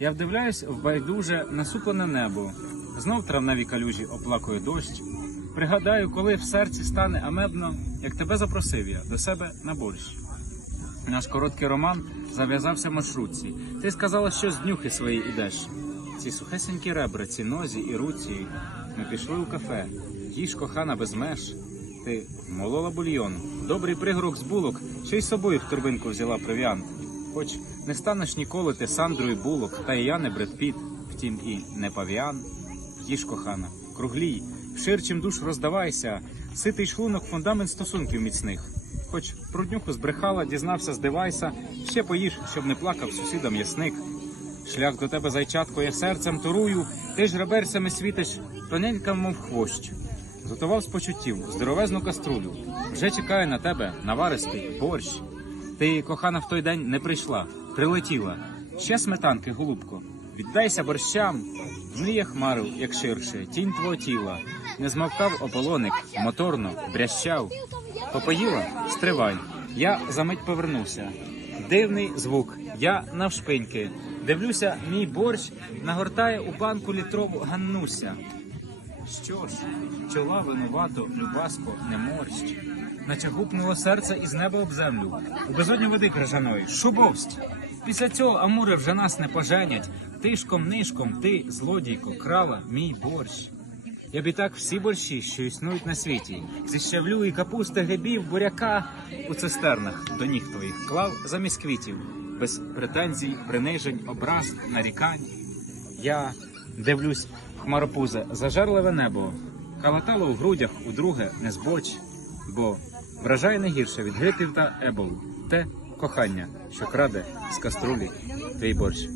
Я вдивляюсь в байдуже насуплене небо. Знов травневі калюжі оплакує дощ. Пригадаю, коли в серці стане амебно, як тебе запросив я до себе на борщ. Наш короткий роман зав'язався маршрутці. Ти сказала, що з днюхи свої ідеш. Ці сухесенькі ребра, ці нозі і руці. Ми пішли у кафе. Їж кохана без меж. Ти молола бульйон, добрий пригорок з булок, ще й собою в турбинку взяла провіант. Хоч не станеш ніколи ти Сандрою булок, та і я не Бред Піт, втім і не павіан. Їж кохана, круглій, ширчим душ роздавайся, ситий шлунок фундамент стосунків міцних. Хоч про днюху збрехала, дізнався з девайса, ще поїж, щоб не плакав сусідам ясник. Шлях до тебе, зайчатко, я серцем турую, ти ж реберцями світиш, тоненька, мов хвощ. Готував з почуттів здоровезну каструлю. Вже чекає на тебе наваристий борщ. Ти, кохана, в той день не прийшла, прилетіла. Ще сметанки, голубко. Віддайся борщам. В мріях марив, як ширше, тінь твого тіла. Не змовкав ополоник, моторно, брящав. Попоїла? Стривай. Я за мить повернувся. Дивний звук. Я навшпиньки. Дивлюся, мій борщ нагортає у банку літрову ганнуся. Що ж, чола винувато, любаско, не морщ. Наче гупнуло серце із неба об землю. У безодню води крижаної, шубовсть. Після цього амури вже нас не поженять. Тишком нишком ти, злодійко, крала мій борщ. Я б і так всі борщі, що існують на світі, зі щавлю і капусти, грибів, буряка у цистернах до ніг твоїх клав замість квітів, без претензій, принижень, образ, нарікань. Я дивлюсь хмаропузе зажерливе небо, калатало у грудях у друге не збоч, бо вражає не гірше від грипів та ебол те кохання, що краде з каструлі твій борщ.